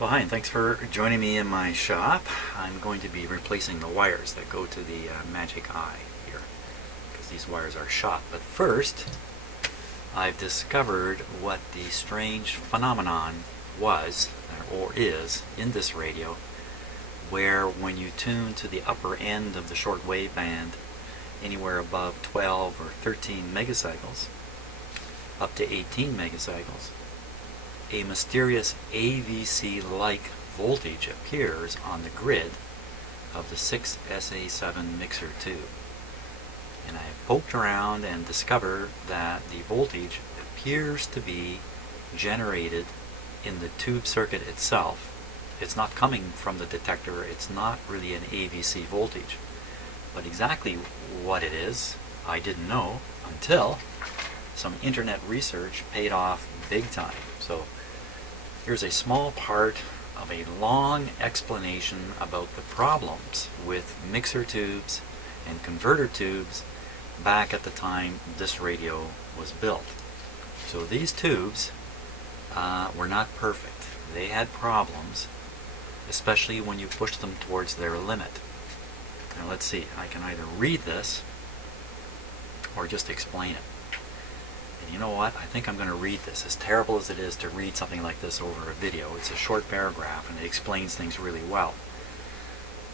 Well, hi, and thanks for joining me in my shop. I'm going to be replacing the wires that go to the Magic Eye here, because these wires are shot. But first, I've discovered what the strange phenomenon was, or is, in this radio, where when you tune to the upper end of the shortwave band, anywhere above 12 or 13 megacycles, up to 18 megacycles, a mysterious AVC-like voltage appears on the grid of the 6SA7 mixer tube. And I poked around and discovered that the voltage appears to be generated in the tube circuit itself. It's not coming from the detector, it's not really an AVC voltage. But exactly what it is, I didn't know until some internet research paid off big time. So here's a small part of a long explanation about the problems with mixer tubes and converter tubes back at the time this radio was built. So these tubes were not perfect. They had problems, especially when you push them towards their limit. Now let's see, I can either read this or just explain it. And you know what? I think I'm going to read this. As terrible as it is to read something like this over a video, it's a short paragraph and it explains things really well.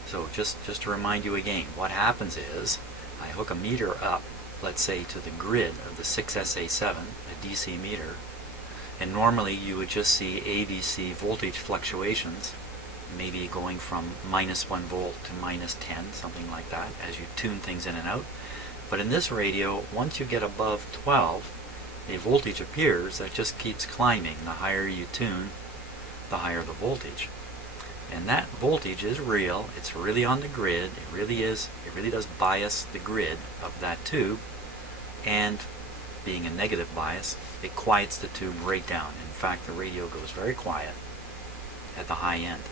So just to remind you again, what happens is I hook a meter up, let's say to the grid of the 6SA7, a DC meter, and normally you would just see AVC voltage fluctuations, maybe going from -1 volt to -10, something like that, as you tune things in and out. But in this radio, once you get above 12, a voltage appears that just keeps climbing. The higher you tune, the higher the voltage. And that voltage is real. It's really on the grid. It really is. It really does bias the grid of that tube. And being a negative bias, it quiets the tube right down. In fact, the radio goes very quiet at the high end.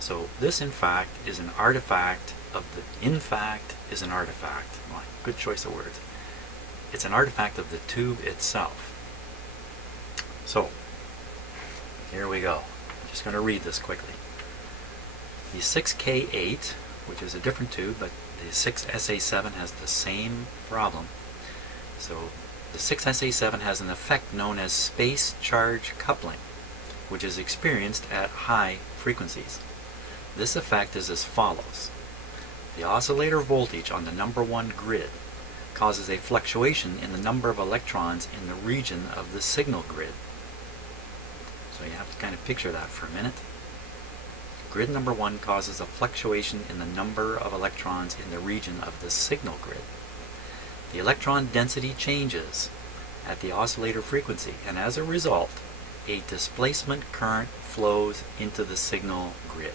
So this, in fact, is an artifact of the... In fact is an artifact. Well, good choice of words. It's an artifact of the tube itself. So, here we go. I'm just going to read this quickly. The 6K8, which is a different tube, but the 6SA7 has the same problem. So, the 6SA7 has an effect known as space charge coupling, which is experienced at high frequencies. This effect is as follows. The oscillator voltage on the number 1 grid causes a fluctuation in the number of electrons in the region of the signal grid. So you have to kind of picture that for a minute. Grid number 1 causes a fluctuation in the number of electrons in the region of the signal grid. The electron density changes at the oscillator frequency, and as a result, a displacement current flows into the signal grid.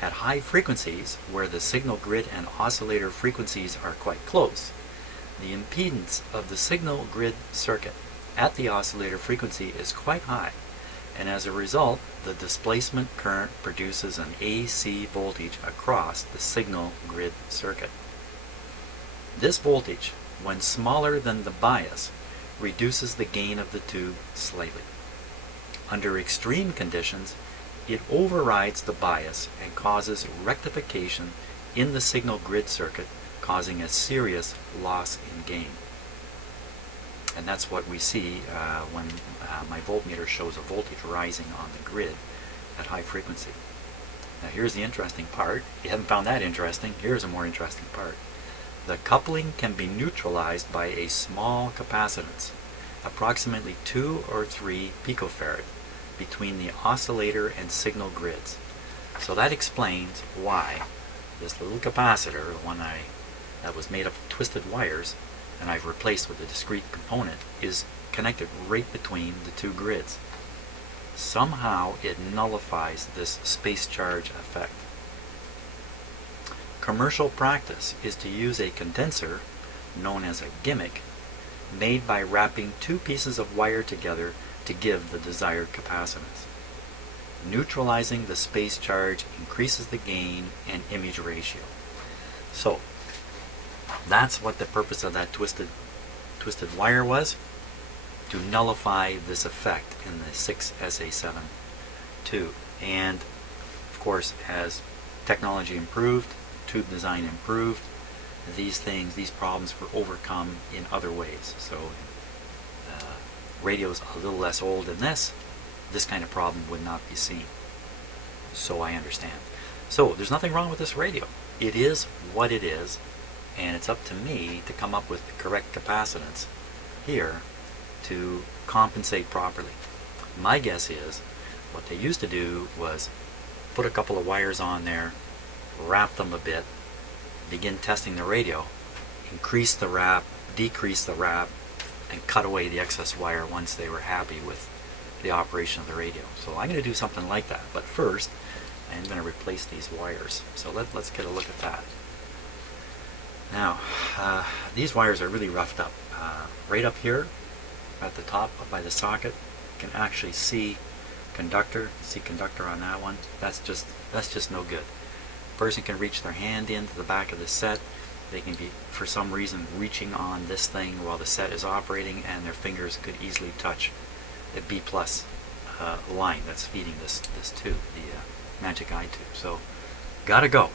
At high frequencies, where the signal grid and oscillator frequencies are quite close, the impedance of the signal grid circuit at the oscillator frequency is quite high, and as a result, the displacement current produces an AC voltage across the signal grid circuit. This voltage, when smaller than the bias, reduces the gain of the tube slightly. Under extreme conditions, it overrides the bias and causes rectification in the signal grid circuit, causing a serious loss in gain. And that's what we see when my voltmeter shows a voltage rising on the grid at high frequency. Now here's the interesting part. If you haven't found that interesting, here's a more interesting part. The coupling can be neutralized by a small capacitance, approximately 2 or 3 picofarad, between the oscillator and signal grids. So that explains why this little capacitor, the one that was made of twisted wires and I've replaced with a discrete component, is connected right between the two grids. Somehow it nullifies this space charge effect. Commercial practice is to use a condenser, known as a gimmick, made by wrapping 2 pieces of wire together to give the desired capacitance. Neutralizing the space charge increases the gain and image ratio. So that's what the purpose of that twisted wire was, to nullify this effect in the 6SA7 tube. And of course, as technology improved, tube design improved, these problems were overcome in other ways. So radios a little less old than this kind of problem would not be seen. So I understand. So there's nothing wrong with this radio. It is what it is, and it's up to me to come up with the correct capacitance here to compensate properly. My guess is what they used to do was put a couple of wires on there, wrap them a bit, begin testing the radio, increase the wrap, decrease the wrap, and cut away the excess wire once they were happy with the operation of the radio. So I'm going to do something like that, but first I'm going to replace these wires. So let's get a look at that. Now, these wires are really roughed up. Right up here at the top by the socket, you can actually see conductor. See conductor on that one. That's just no good. A person can reach their hand into the back of the set. They can be, for some reason, reaching on this thing while the set is operating, and their fingers could easily touch the B plus line that's feeding this tube, the Magic Eye tube. So, gotta go.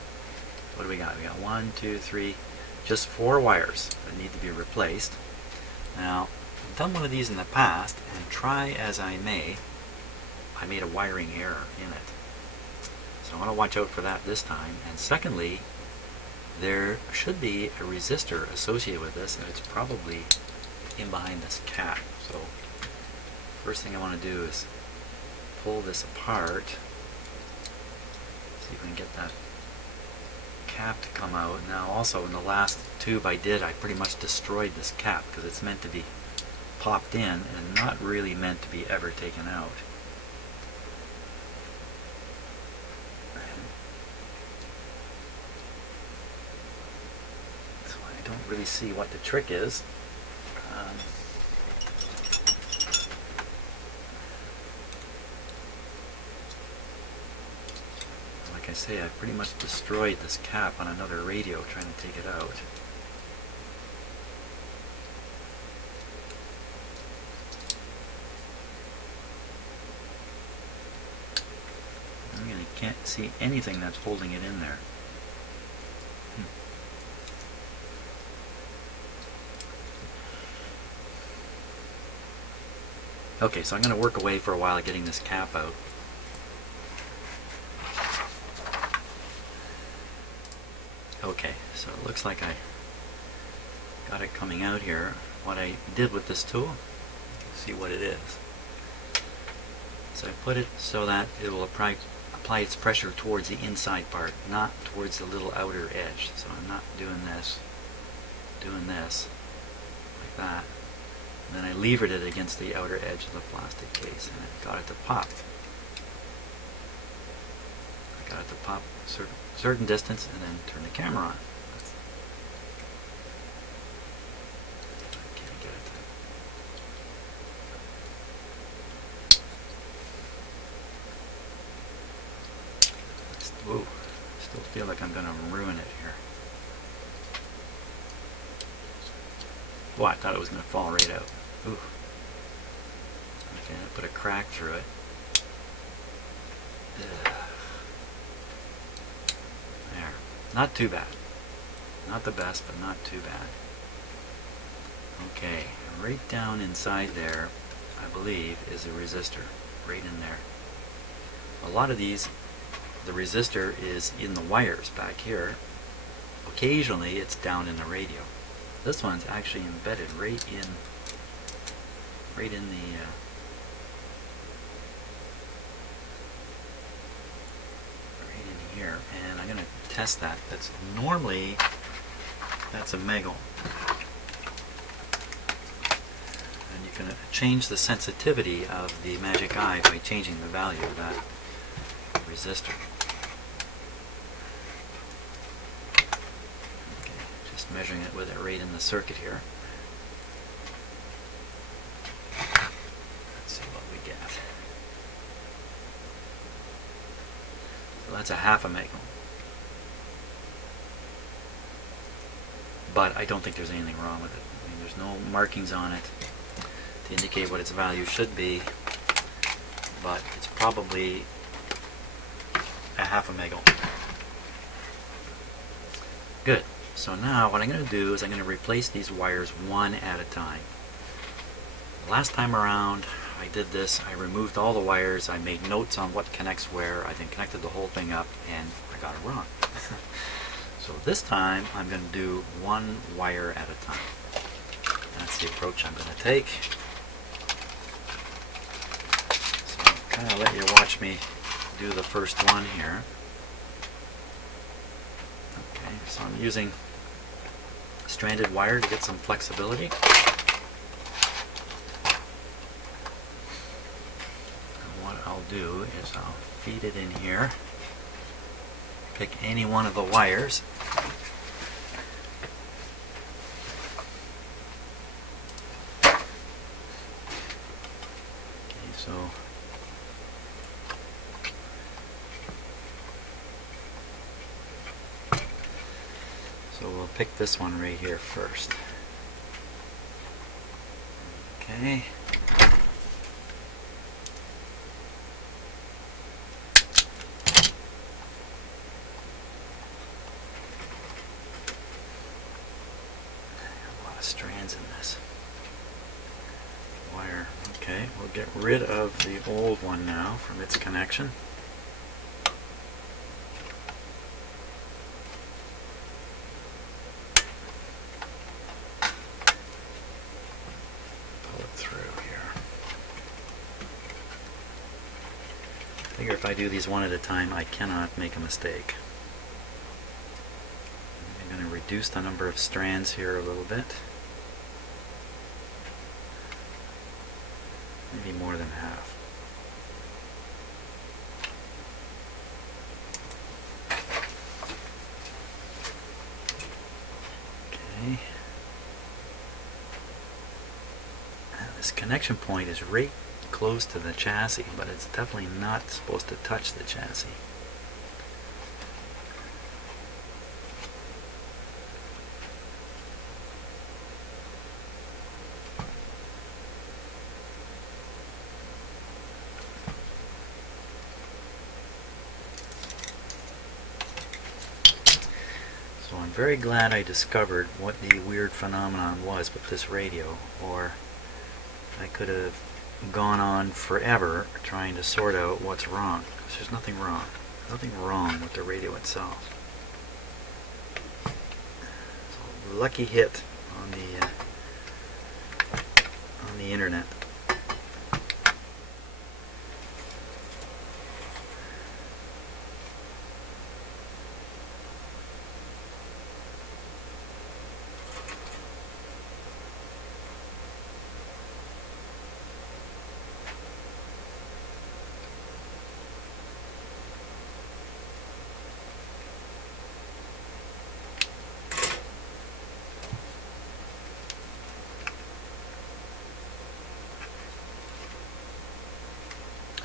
What do we got? We got 1, 2, 3, just 4 wires that need to be replaced. Now, I've done one of these in the past, and try as I may, I made a wiring error in it. So I want to watch out for that this time. And secondly, there should be a resistor associated with this, and it's probably in behind this cap. So first thing I want to do is pull this apart, see if we can get that cap to come out. Now also in the last tube I pretty much destroyed this cap because it's meant to be popped in and not really meant to be ever taken out. So I don't really see what the trick is. Like I say, I pretty much destroyed this cap on another radio trying to take it out. I really can't see anything that's holding it in there. Okay, so I'm going to work away for a while at getting this cap out. Okay, so it looks like I got it coming out here. What I did with this tool, see what it is. So I put it so that it will apply its pressure towards the inside part, not towards the little outer edge. So I'm not doing this like that. And then I levered it against the outer edge of the plastic case, and I got it to pop. I got it to pop a certain distance, and then turn the camera on. I can't get it to. Whoa! Still feel like I'm going to ruin it here. Boy, I thought it was going to fall right out. Ooh. Okay, I put a crack through it. Ugh. There. Not too bad. Not the best, but not too bad. Okay, right down inside there, I believe, is a resistor. Right in there. A lot of these, the resistor is in the wires back here. Occasionally, it's down in the radio. This one's actually embedded right in the right in here, and I'm going to test that. That's a meg ohm, and you can change the sensitivity of the Magic Eye by changing the value of that resistor. Measuring it with it right in the circuit here. Let's see what we get. So that's a half a meg ohm. But I don't think there's anything wrong with it. I mean, there's no markings on it to indicate what its value should be, but it's probably half a meg ohm. Good. So now what I'm going to do is I'm going to replace these wires one at a time. Last time around I did this, I removed all the wires, I made notes on what connects where, I then connected the whole thing up, and I got it wrong. So this time I'm going to do one wire at a time. That's the approach I'm going to take. So I'll kind of let you watch me do the first one here. Okay, so I'm using stranded wire to get some flexibility. I'll do is I'll feed it in here, pick any one of the wires, okay, so we'll pick this one right here first. Okay. Strands in this wire. Okay, we'll get rid of the old one now from its connection. Pull it through here. I figure if I do these one at a time, I cannot make a mistake. I'm going to reduce the number of strands here a little bit. Maybe more than half. Okay. Now this connection point is right close to the chassis, but it's definitely not supposed to touch the chassis. So I'm very glad I discovered what the weird phenomenon was with this radio, or I could have gone on forever trying to sort out what's wrong. Because there's nothing wrong. Nothing wrong with the radio itself. So lucky hit on the internet.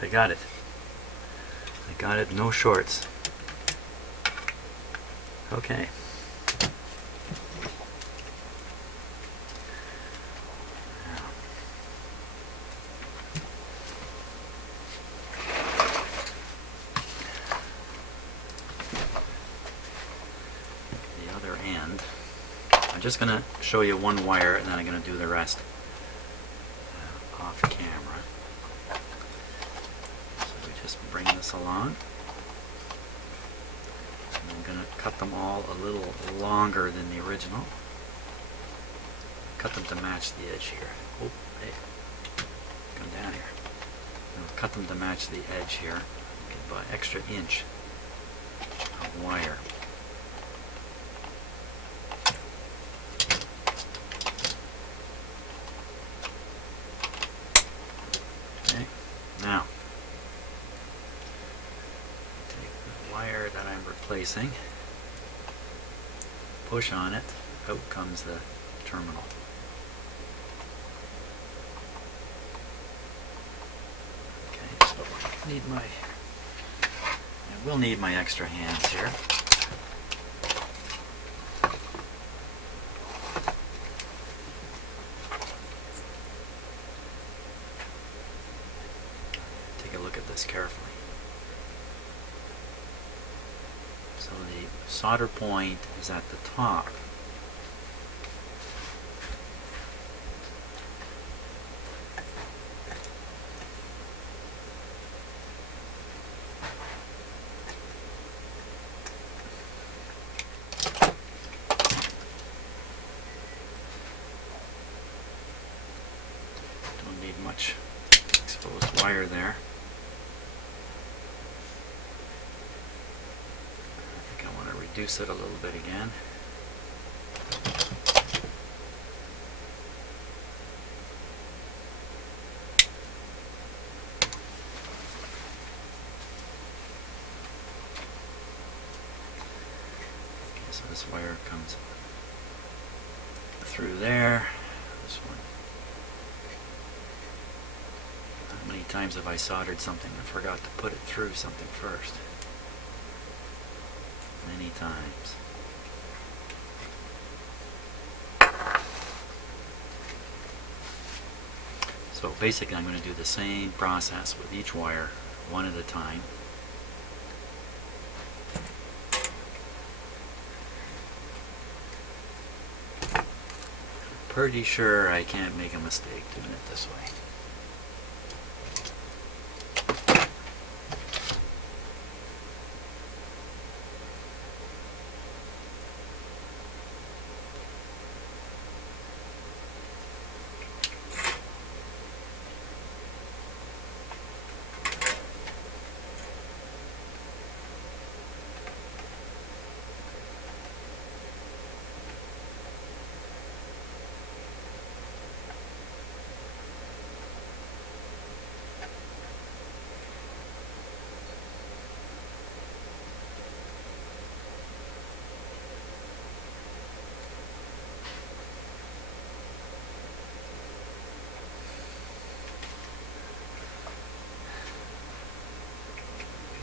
I got it. I got it, no shorts. Okay. The other end. I'm just going to show you one wire and then I'm going to do the rest off camera. Bring this along. And I'm going to cut them all a little longer than the original. Cut them to match the edge here. Oh, hey, come down here. I'll cut them to match the edge here. Give an extra inch of wire. Okay, now. That I'm replacing, push on it, out comes the terminal. Okay, so I will need my extra hands here. Take a look at this carefully. So the solder point is at the top. Don't need much exposed wire there. I think I want to reduce it a little bit again. So this wire comes through there. This one. How many times have I soldered something and forgot to put it through something first? Many times. So basically I'm going to do the same process with each wire, one at a time. Pretty sure I can't make a mistake doing it this way.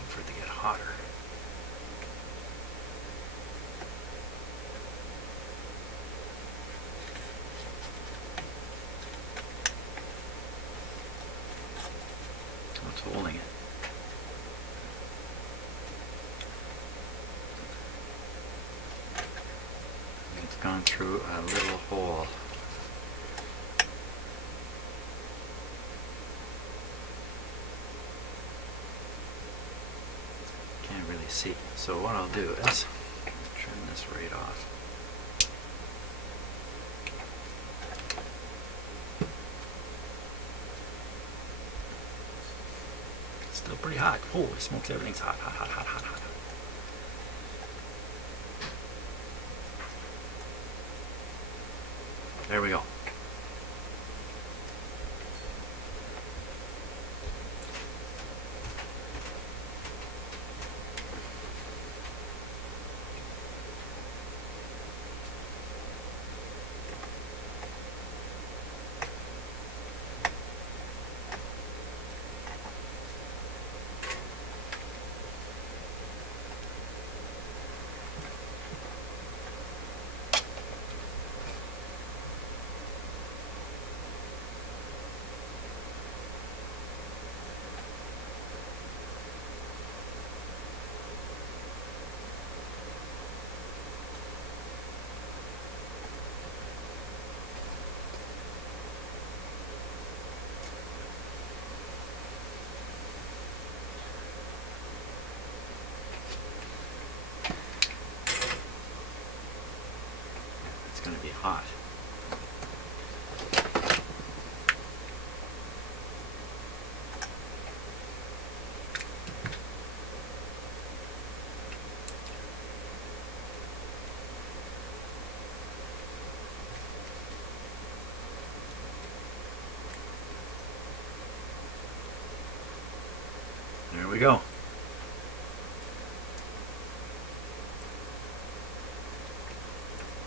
For it to get hotter. What's holding it? It's gone through a little hole. Can't really see. So what I'll do is trim this right off. It's still pretty hot. Holy smokes, everything's hot, hot, hot, hot, hot, hot. There we go. Going to be hot. There we go.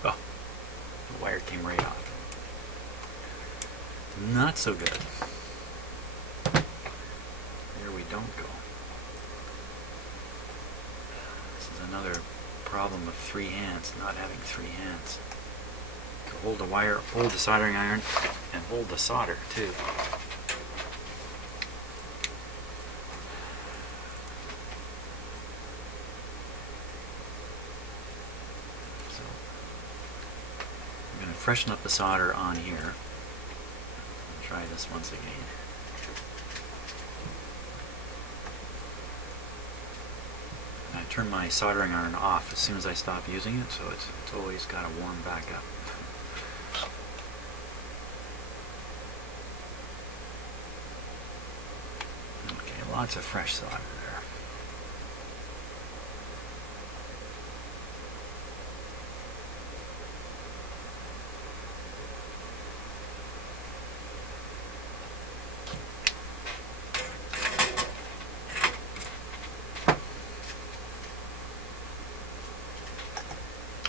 Oh. The wire came right off. Not so good. There we don't go. This is another problem of three hands, not having three hands. To hold the wire, hold the soldering iron, and hold the solder too. freshen up the solder on here. Try this once again. And I turn my soldering iron off as soon as I stop using it, so it's always got to warm back up. Okay, lots of fresh solder there.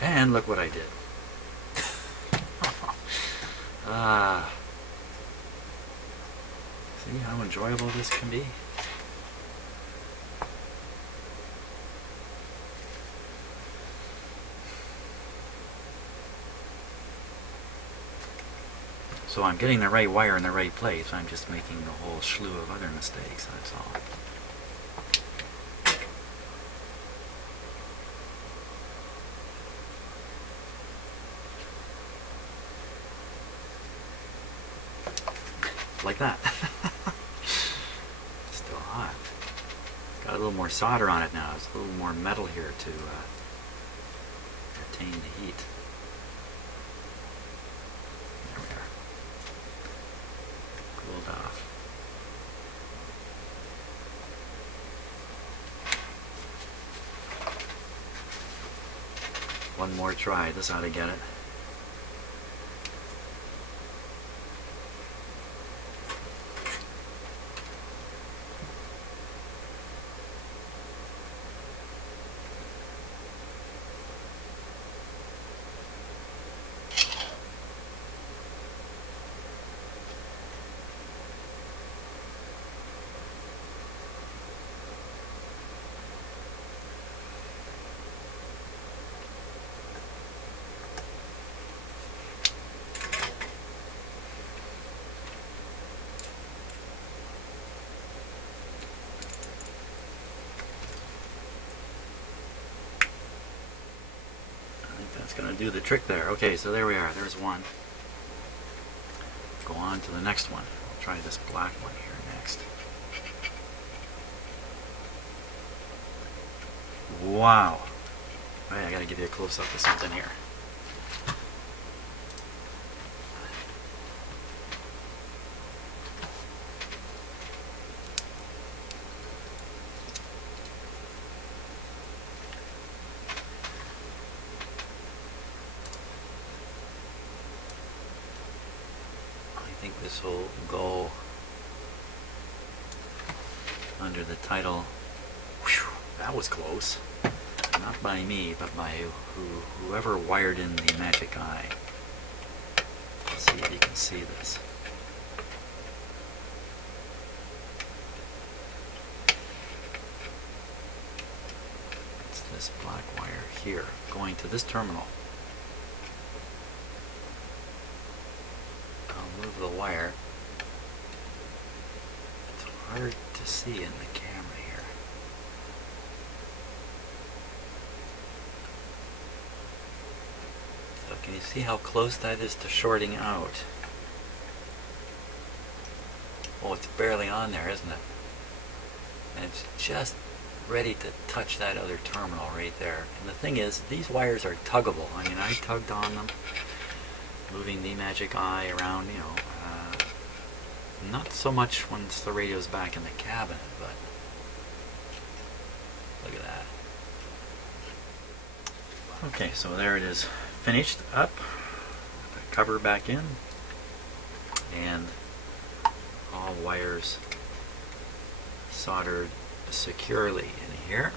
And look what I did. See how enjoyable this can be? So I'm getting the right wire in the right place. I'm just making a whole slew of other mistakes, that's all. Like that. Still hot. Got a little more solder on it now. There's a little more metal here to retain the heat. There we are. Cooled off. One more try. This ought to get it. That's going to do the trick there. Okay, so there we are. There's one. Go on to the next one. I'll try this black one here next. Wow. Right, I got to give you a close-up of something here. I think this will go under the title. Whew, that was close. Not by me, but by whoever wired in the magic eye. Let's see if you can see this. It's this black wire here going to this terminal. Move the wire. It's hard to see in the camera here. So can you see how close that is to shorting out? Oh, it's barely on there, isn't it? And it's just ready to touch that other terminal right there. And the thing is, these wires are tuggable. I mean, I tugged on them, moving the magic eye around, you know, not so much once the radio's back in the cabinet, but look at that. Okay, so there it is, finished up, the cover back in, and all wires soldered securely in here.